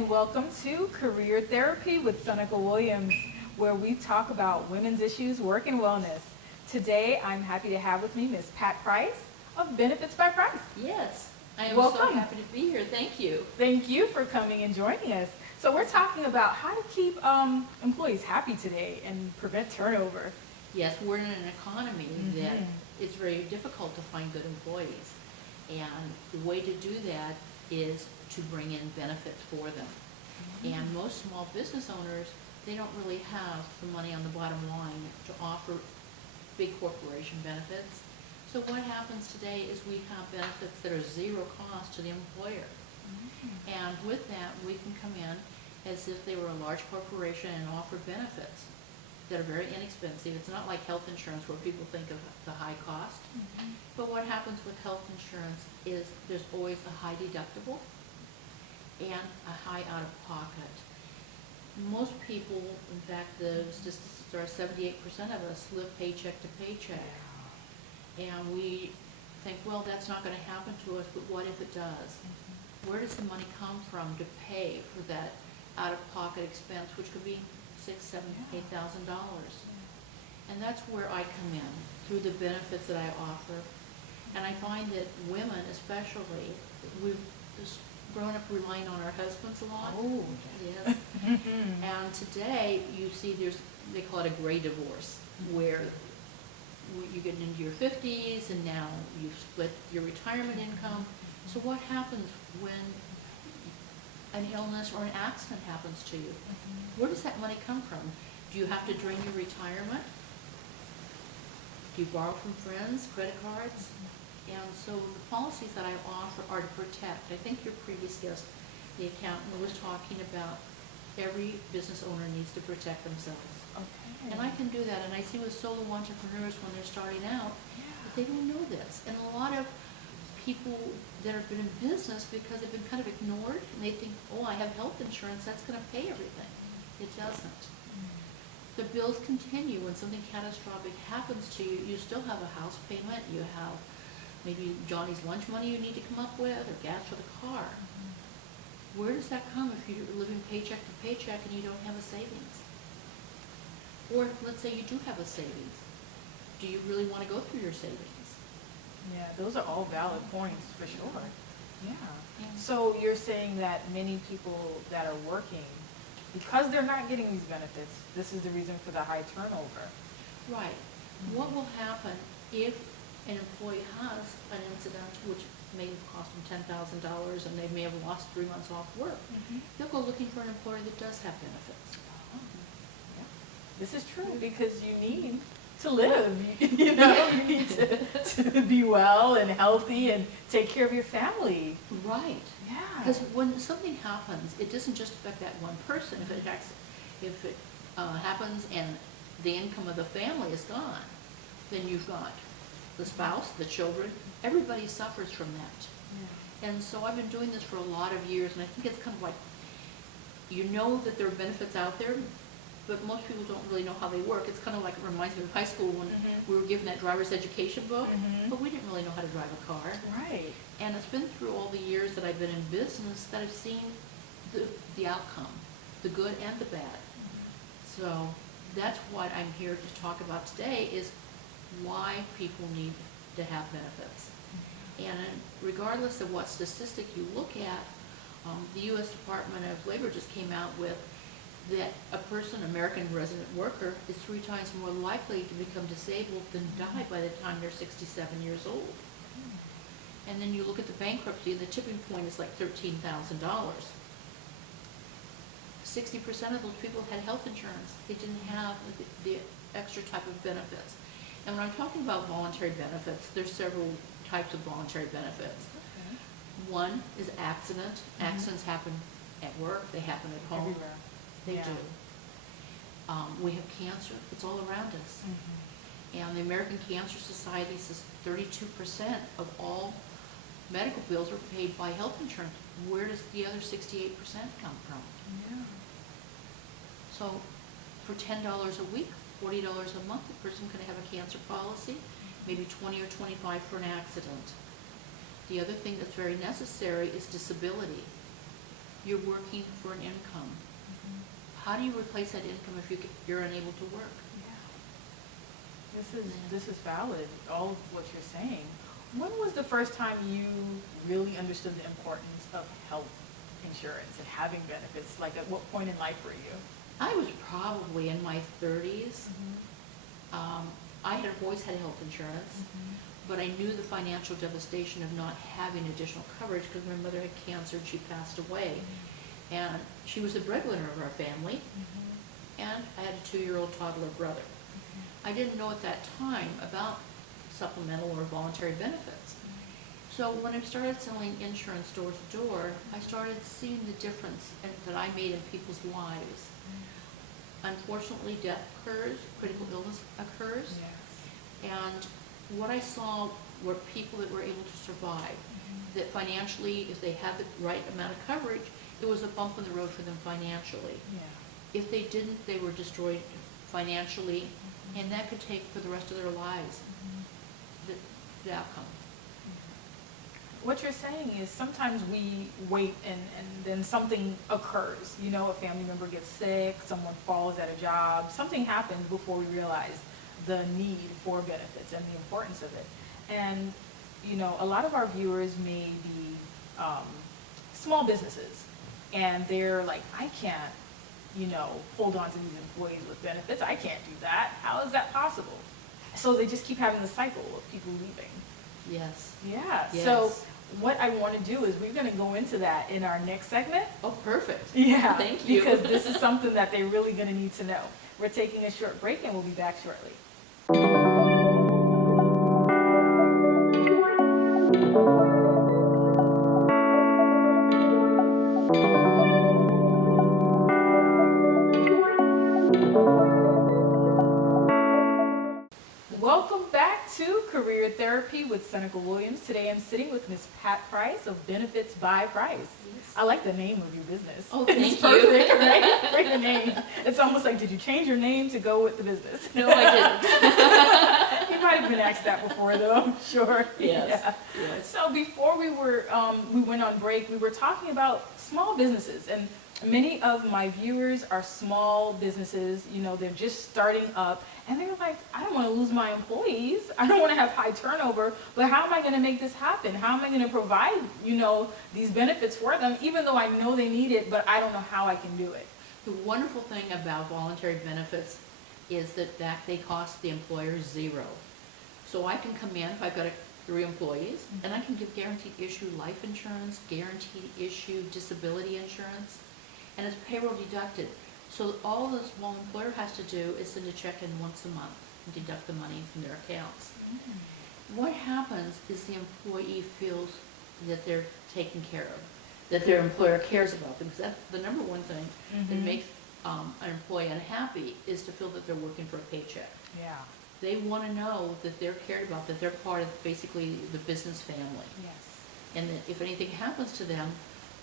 and welcome to Career Therapy with Seneca Williams, where we talk about women's issues, work, and wellness. Today, I'm happy to have with me Ms. Pat Price of Benefits by Price. Yes, I am Welcome. so happy to be here. Thank you. Thank you for coming and joining us. So we're talking about how to keep employees happy today and prevent turnover. Yes, we're in an economy that Mhm. it's very difficult to find good employees. And the way to do that is to bring in benefits for them. And most small business owners, they don't really have the money on the bottom line to offer big corporation benefits. So what happens today is we have benefits that are zero cost to the employer. And with that, we can come in as if they were a large corporation and offer benefits that are very inexpensive. It's not like health insurance where people think of the high cost. But what happens with health insurance is there's always a high deductible and a high out-of-pocket. Most people, in fact, the statistics are 78% of us live paycheck to paycheck. And we think, well, that's not going to happen to us, but what if it does? Where does the money come from to pay for that out-of-pocket expense, which could be $6,000, $7,000, $8,000? And that's where I come in, through the benefits that I offer. And I find that women especially, we've just grown up relying on our husbands a lot. Oh. Yes. And today, you see they call it a gray divorce, where you get into your 50s and now you've split your retirement income. So what happens when an illness or an accident happens to you? Where does that money come from? Do you have to drain your retirement? Do you borrow from friends, credit cards? And so the policies that I offer are to protect. I think your previous guest, the accountant, was talking about every business owner needs to protect themselves. Okay. And I can do that, and I see with solo entrepreneurs when they're starting out, that they don't know this. And a lot of people that have been in business because they've been kind of ignored, and they think, oh, I have health insurance, that's going to pay everything. It doesn't. The bills continue. When something catastrophic happens to you, you still have a house payment, you have maybe Johnny's lunch money you need to come up with, or gas for the car. Where does that come if you're living paycheck to paycheck and you don't have a savings? Or let's say you do have a savings. Do you really want to go through your savings? Yeah, those are all valid points for sure. Yeah. Yeah. So you're saying that many people that are working, because they're not getting these benefits, this is the reason for the high turnover. Right. What will happen if an employee has an incident which may cost them $10,000 and they may have lost 3 months off work? They'll go looking for an employer that does have benefits. This is true because you need to live. You know, you need to be well and healthy and take care of your family. Right. Yeah. Because when something happens, it doesn't just affect that one person. If it happens and the income of the family is gone, then you've got the spouse, the children, everybody suffers from that. And so I've been doing this for a lot of years, and I think it's kind of like, you know that there are benefits out there, but most people don't really know how they work. It's kind of like, it reminds me of high school when we were given that driver's education book, but we didn't really know how to drive a car. Right. And it's been through all the years that I've been in business that I've seen the outcome, the good and the bad. So that's what I'm here to talk about today, is why people need to have benefits. And regardless of what statistic you look at, the U.S. Department of Labor just came out with that a person, American resident worker, is 3 times more likely to become disabled than die by the time they're 67 years old. And then you look at the bankruptcy, and the tipping point is like $13,000. 60% of those people had health insurance. They didn't have the extra type of benefits. And when I'm talking about voluntary benefits, there's several types of voluntary benefits. One is accident. Accidents happen at work. They happen at home. Everywhere. They Yeah. do. We have cancer. It's all around us. And the American Cancer Society says 32% of all medical bills are paid by health insurance. Where does the other 68% come from? Yeah. So for $10 a week, $40 a month, a person can have a cancer policy, maybe 20 or 25 for an accident. The other thing that's very necessary is disability. you're working for an income. How do you replace that income if you're unable to work? Yeah. This is valid, all of what you're saying. When was the first time you really understood the importance of health insurance and having benefits? Like, at what point in life were you? I was probably in my 30s. I had always had health insurance, but I knew the financial devastation of not having additional coverage because my mother had cancer and she passed away. And she was the breadwinner of our family, and I had a 2-year-old toddler brother. I didn't know at that time about supplemental or voluntary benefits. So when I started selling insurance door to door, I started seeing the difference that I made in people's lives. Unfortunately, death occurs, critical illness occurs, and what I saw were people that were able to survive, that financially, if they had the right amount of coverage, it was a bump in the road for them financially. If they didn't, they were destroyed financially, and that could take for the rest of their lives the outcome. What you're saying is sometimes we wait and then something occurs. You know, a family member gets sick, someone falls at a job, something happens before we realize the need for benefits and the importance of it. And, you know, a lot of our viewers may be small businesses, and they're like, I can't, you know, hold on to these employees with benefits. I can't do that. How is that possible? So they just keep having the cycle of people leaving. Yes. Yeah. Yes. So what I want to do is we're going to go into that in our next segment. Oh, perfect. Yeah. Thank you. Because this is something that they're really going to need to know. We're taking a short break and we'll be back shortly. Welcome back to Career Therapy with Seneca Williams. Today I'm sitting with Ms. Pat Price of Benefits by Price. Yes. I like the name of your business. Oh, It's thank you. perfect, right? Great name. It's almost like, did you change your name to go with the business? No, I You might have been asked that before, though, I'm sure. Yes. Yeah. Yes. So before we went on break, we were talking about small businesses, and many of my viewers are small businesses. You know, they're just starting up, and they're like, I don't want to lose my employees. I don't want to have high turnover, but how am I going to make this happen? How am I going to provide, you know, these benefits for them, even though I know they need it, but I don't know how I can do it? The wonderful thing about voluntary benefits is that they cost the employer zero. So I can come in, if I've got 3 employees, and I can give guaranteed issue life insurance, guaranteed issue disability insurance, and it's payroll deducted. So all the small employer has to do is send a check in once a month and deduct the money from their accounts. What happens is the employee feels that they're taken care of, that their employer cares about them, because that's the number one thing that makes an employee unhappy, is to feel that they're working for a paycheck. Yeah. They want to know that they're cared about, that they're part of basically the business family. Yes. And that if anything happens to them,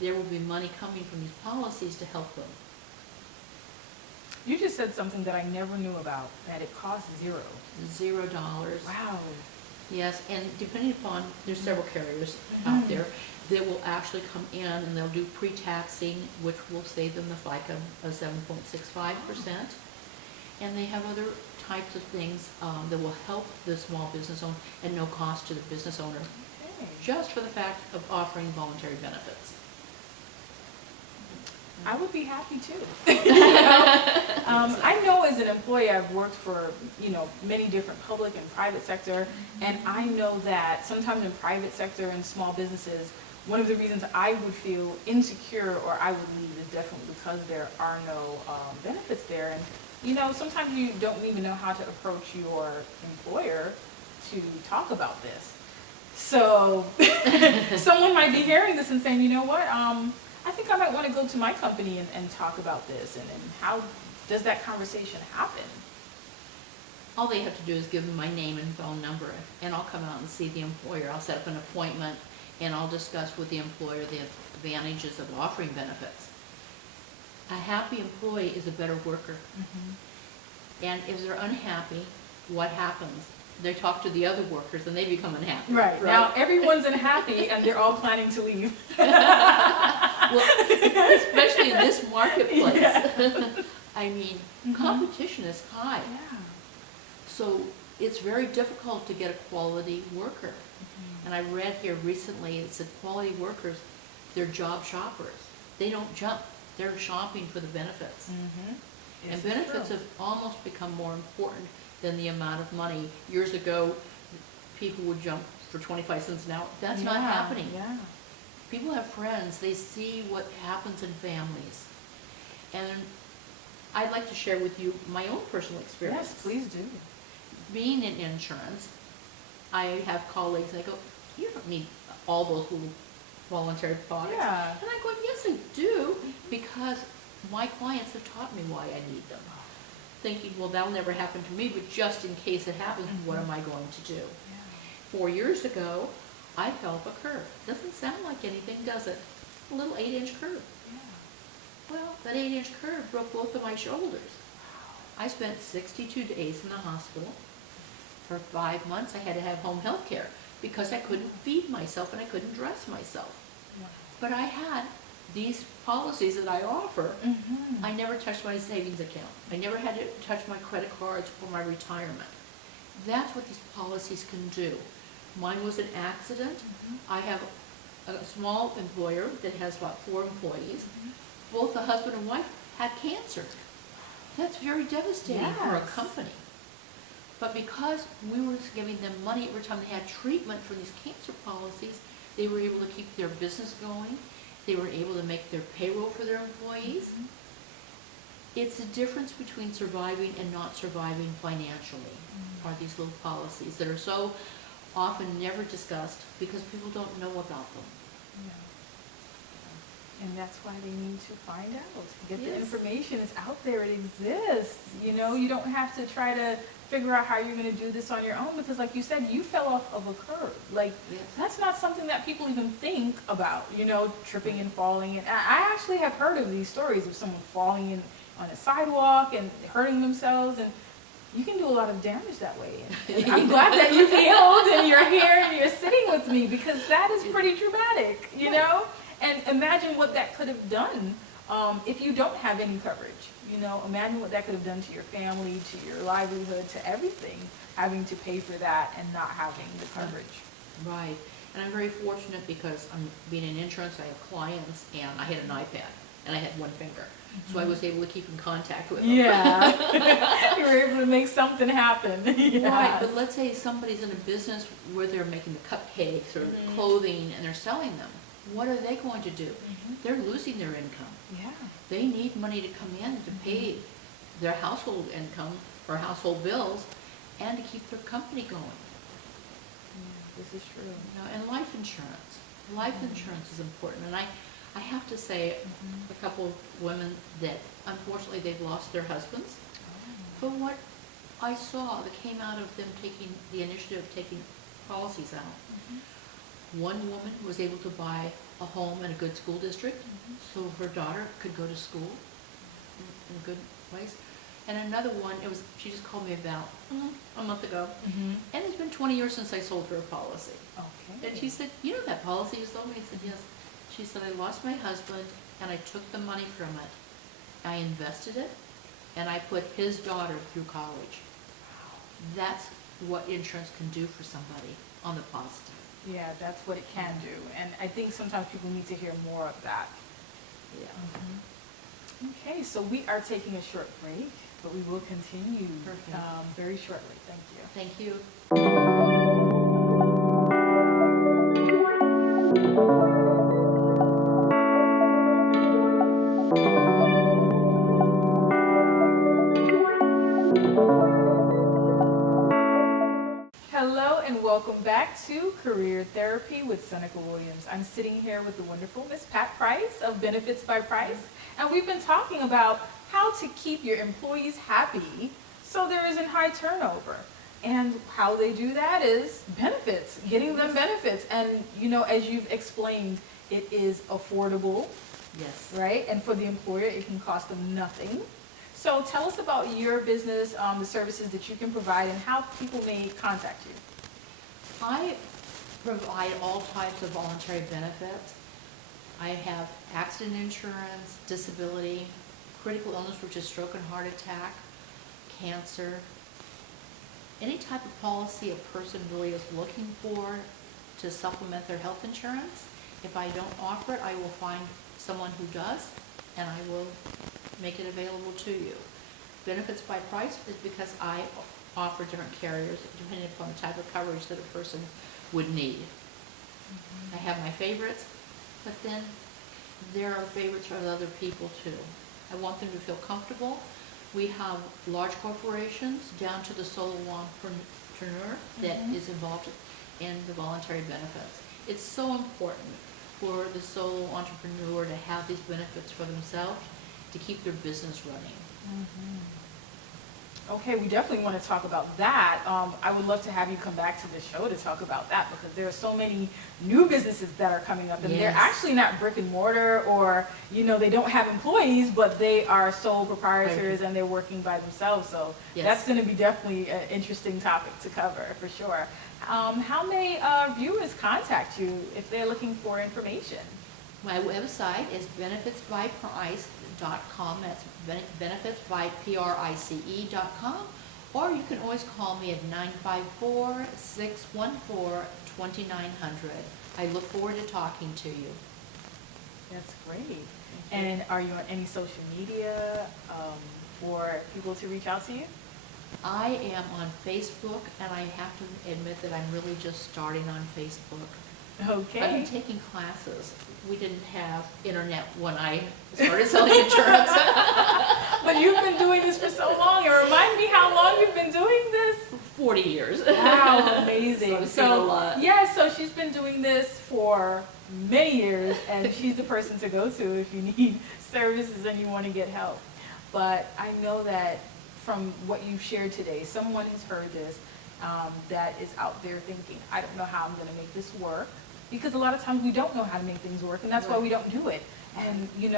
there will be money coming from these policies to help them. You just said something that I never knew about, that it costs zero. $0. Wow. Yes, and depending upon, there's several carriers out there that will actually come in and they'll do pre-taxing, which will save them the FICA of 7.65%. And they have other types of things that will help the small business owner at no cost to the business owner, Okay. just for the fact of offering voluntary benefits. I would be happy too. You know? I know as an employee, I've worked for, you know, many different public and private sector, and I know that sometimes in private sector and small businesses, one of the reasons I would feel insecure or I would leave is definitely because there are no benefits there. And, you know, sometimes you don't even know how to approach your employer to talk about this. So someone might be hearing this and saying, you know what, I think I might want to go to my company and talk about this, and how does that conversation happen? All they have to do is give them my name and phone number, and I'll come out and see the employer. I'll set up an appointment, and I'll discuss with the employer the advantages of offering benefits. A happy employee is a better worker. And if they're unhappy, what happens? they talk to the other workers and they become unhappy. Right. Now everyone's unhappy and they're all planning to leave. Well, especially in this marketplace. Yeah. I mean, competition is high. Yeah. So it's very difficult to get a quality worker. And I read here recently, it said quality workers, they're job shoppers. They don't jump. They're shopping for the benefits. And benefits have almost become more important than the amount of money. Years ago, people would jump for 25 cents an hour. That's not happening. Yeah. People have friends. They see what happens in families. And I'd like to share with you my own personal experience. Yes, please do. Being in insurance, I have colleagues, and they go, you don't need all those little voluntary products. Yeah. And I go, yes, I do, because my clients have taught me why I need them. Thinking, well, that'll never happen to me, but just in case it happens, what am I going to do? 4 years ago, I fell off a curve. Doesn't sound like anything, does it? A little 8-inch curve. Well, that 8-inch curve broke both of my shoulders. I spent 62 days in the hospital. For 5 months, I had to have home health care because I couldn't feed myself and I couldn't dress myself. But I had these policies that I offer. I never touched my savings account. I never had to touch my credit cards or my retirement. That's what these policies can do. Mine was an accident. I have a small employer that has about 4 employees. Both the husband and wife had cancer. That's very devastating for a company. But because we were giving them money every time they had treatment for these cancer policies, they were able to keep their business going. They were able to make their payroll for their employees. It's the difference between surviving and not surviving financially are these little policies that are so often never discussed because people don't know about them. And that's why they need to find out. Get the information. It's out there. It exists. You know, you don't have to try to figure out how you're going to do this on your own because, like you said, you fell off of a curve. Like, that's not something that people even think about, you know, tripping and falling. And I actually have heard of these stories of someone falling in on a sidewalk and hurting themselves, and you can do a lot of damage that way. And I'm glad that you've healed and you're here and you're sitting with me because that is pretty traumatic, you know? And imagine what that could have done if you don't have any coverage. You know, imagine what that could have done to your family, to your livelihood, to everything, having to pay for that and not having the coverage. Right. And I'm very fortunate because I'm being in insurance, I have clients, and I had an iPad, and I had one finger. So I was able to keep in contact with them. Yeah. You were able to make something happen. Right, but let's say somebody's in a business where they're making the cupcakes or clothing and they're selling them. What are they going to do? They're losing their income. Yeah. They need money to come in to pay their household income or household bills and to keep their company going. This is true. You know, and life insurance. Life insurance is important. And I have to say, a couple of women that unfortunately they've lost their husbands. But what I saw that came out of them taking the initiative of taking policies out, one woman was able to buy a home in a good school district so her daughter could go to school in a good place. And another one, she just called me about a month ago, and it's been 20 years since I sold her a policy. Okay. And she said, you know that policy you sold me? I said, yes. She said, I lost my husband, and I took the money from it. I invested it, and I put his daughter through college. That's what insurance can do for somebody on the positive. Yeah, that's what it can do. And I think sometimes people need to hear more of that. Yeah. Okay, so we are taking a short break, but we will continue very shortly. Thank you. Thank you. Hello and welcome back to Career Therapy with Seneca Williams. I'm sitting here with the wonderful Miss Pat Price of Benefits by Price, and we've been talking about how to keep your employees happy so there isn't high turnover. And how they do that is benefits, getting them benefits. And you know, as you've explained, it is affordable. Yes. Right? And for the employer, it can cost them nothing. So tell us about your business, the services that you can provide, and how people may contact you. I provide all types of voluntary benefits. I have accident insurance, disability, critical illness, which is stroke and heart attack, cancer, any type of policy a person really is looking for to supplement their health insurance. If I don't offer it, I will find someone who does, and I will make it available to you. Benefits by price is because I offer different carriers depending upon the type of coverage that a person would need. I have my favorites, but then there are favorites for other people too. I want them to feel comfortable. We have large corporations down to the solo entrepreneur that is involved in the voluntary benefits. It's so important for the solo entrepreneur to have these benefits for themselves to keep their business running. Okay, we definitely want to talk about that. I would love to have you come back to the show to talk about that, because there are so many new businesses that are coming up, and they're actually not brick and mortar, or they don't have employees, but they are sole proprietors and they're working by themselves. So that's going to be definitely an interesting topic to cover for sure. How may viewers contact you if they're looking for information? My website is benefitsbyprice.com. That's benefitsbyprice.com. Or you can always call me at 954-614-2900. I look forward to talking to you. That's great. And are you on any social media for people to reach out to you? I am on Facebook, and I have to admit that I'm really just starting on Facebook. Okay. I've been taking classes. We didn't have internet when I started selling insurance. But you've been doing this for so long. And remind me how long you've been doing this? 40 years. Wow, amazing. So she's been doing this for many years, and she's the person to go to if you need services and you want to get help. But I know that from what you've shared today, someone has heard this that is out there thinking, I don't know how I'm going to make this work. Because a lot of times we don't know how to make things work, and that's why we don't do it. And, we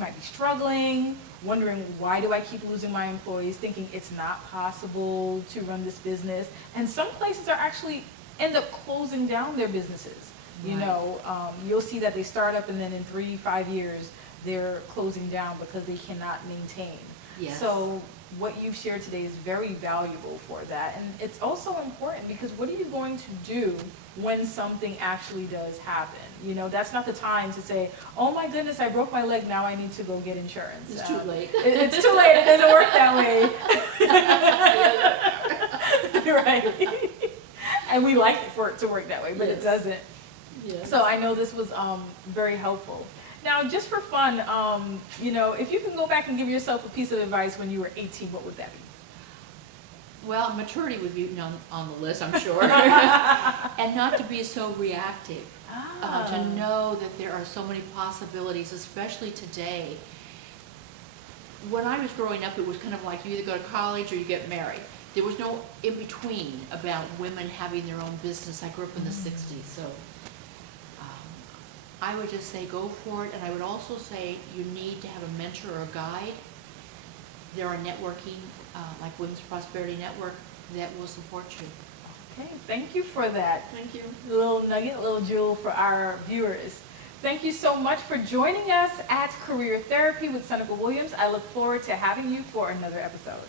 might be struggling, wondering, why do I keep losing my employees, thinking it's not possible to run this business. And some places are actually end up closing down their businesses. You'll see that they start up, and then in 3-5 years, they're closing down because they cannot maintain. Yes. So what you've shared today is very valuable for that. And it's also important, because what are you going to do when something actually does happen? That's not the time to say, oh my goodness, I broke my leg, now I need to go get insurance. It's too late. It's too late. It doesn't work that way. Right. And we like for it to work that way, but it doesn't. Yes. So I know this was very helpful. Now, just for fun, if you can go back and give yourself a piece of advice when you were 18, what would that be? Well, maturity would be on the list, I'm sure. And not to be so reactive. To know that there are so many possibilities, especially today. When I was growing up, it was kind of like you either go to college or you get married. There was no in-between about women having their own business. I grew up in the 60s, so I would just say go for it. And I would also say you need to have a mentor or a guide. There are networking, like Women's Prosperity Network, that will support you. Okay, thank you for that. Thank you. Little nugget, little jewel for our viewers. Thank you so much for joining us at Career Therapy with Seneca Williams. I look forward to having you for another episode.